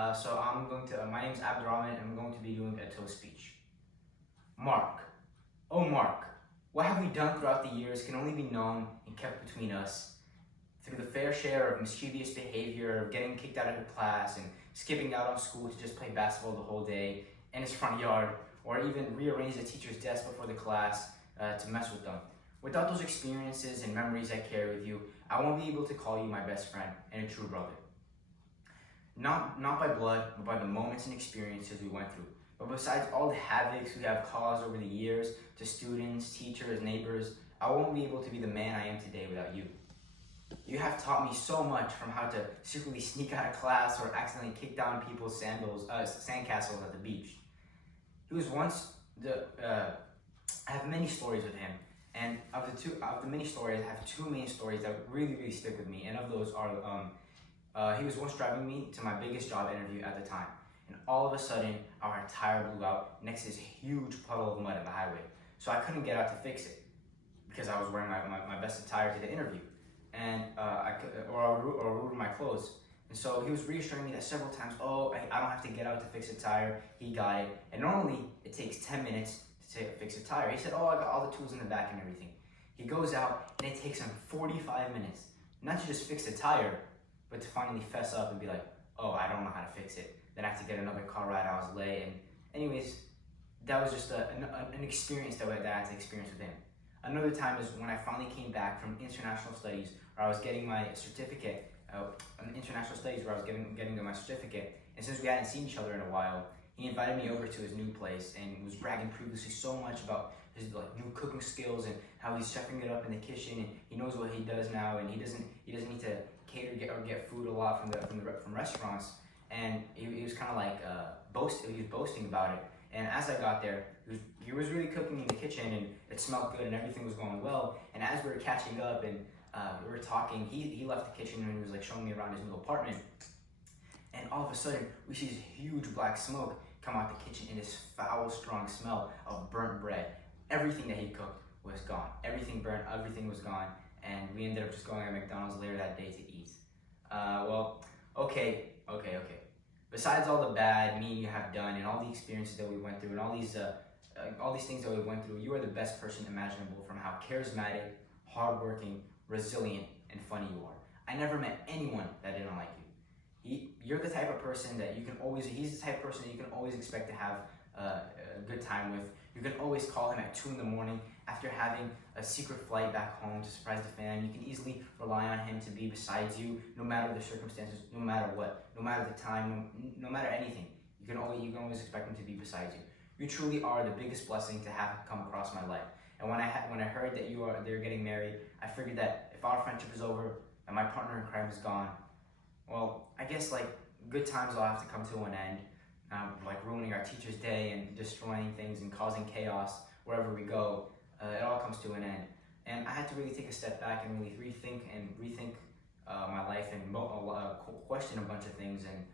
My name is Abdurrahman, and I'm going to be doing a toast speech. Mark, oh Mark, what have we done throughout the years can only be known and kept between us. Through the fair share of mischievous behavior, of getting kicked out of class and skipping out on school to just play basketball the whole day in his front yard, or even rearrange the teacher's desk before the class to mess with them. Without those experiences and memories I carry with you, I won't be able to call you my best friend and a true brother. Not by blood, but by the moments and experiences we went through. But besides all the havocs we have caused over the years to students, teachers, neighbors, I won't be able to be the man I am today without you. You have taught me so much, from how to secretly sneak out of class or accidentally kick down people's sandcastles at the beach. He was once I have many stories with him, and of the many stories, I have two main stories that really stick with me, and of those are he was once driving me to my biggest job interview at the time, and all of a sudden our tire blew out next to this huge puddle of mud at the highway. So I couldn't get out to fix it because I was wearing my best attire to the interview, and I ruined my clothes. And so he was reassuring me that several times, I don't have to get out to fix a tire, he got it. And normally it takes 10 minutes to fix a tire. He said, I got all the tools in the back and everything. He goes out and it takes him 45 minutes, not to just fix a tire, but to finally fess up and be like, I don't know how to fix it. Then I have to get another car ride, I was late. And anyways, that was just an experience that I had to experience with him. Another time is when I finally came back from international studies, where I was getting my certificate, international studies where I was getting my certificate. And since we hadn't seen each other in a while, he invited me over to his new place and was bragging previously so much about his new cooking skills and how he's chefing it up in the kitchen, and he knows what he does now, and he doesn't need to cater or get food a lot from restaurants. And he was kind of like he was boasting about it. And as I got there, he was really cooking in the kitchen, and it smelled good and everything was going well. And as we were catching up and we were talking, he left the kitchen and he was like showing me around his new apartment. And all of a sudden, we see this huge black smoke come out the kitchen, and this foul, strong smell of burnt bread. Everything that he cooked was gone. Everything burnt, everything was gone. And we ended up just going to McDonald's later that day to eat. Okay. Besides all the bad me and you have done, and all the experiences that we went through, and all these things that we went through, you are the best person imaginable, from how charismatic, hardworking, resilient, and funny you are. I never met anyone that didn't like you. You're the type of person that he's the type of person that you can always expect to have a good time with. You can always call him at 2 in the morning after having a secret flight back home to surprise the fam. You can easily rely on him to be beside you, no matter the circumstances, no matter what, no matter the time, no matter anything. You can always expect him to be beside you. You truly are the biggest blessing to have come across my life. And when I heard that they're getting married, I figured that if our friendship is over and my partner in crime is gone, well, I guess good times will have to come to an end. Ruining our teacher's day and destroying things and causing chaos wherever we go. It all comes to an end. And I had to really take a step back and really rethink my life and question a bunch of things, and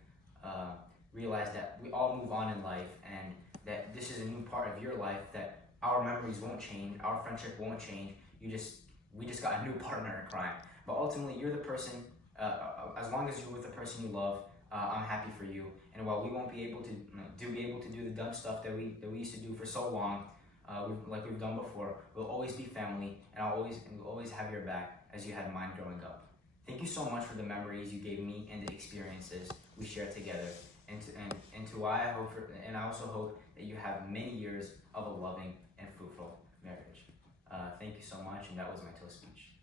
realize that we all move on in life, and that this is a new part of your life, that our memories won't change, our friendship won't change. We just got a new partner in crime. But ultimately, you're the person, as long as you're with the person you love, I'm happy for you. And while we won't be able to do the dumb stuff that we used to do for so long, like we've done before, we'll always be family, and we'll always have your back as you had mine growing up. Thank you so much for the memories you gave me and the experiences we shared together. And I also hope that you have many years of a loving and fruitful marriage. Thank you so much, and that was my toast speech.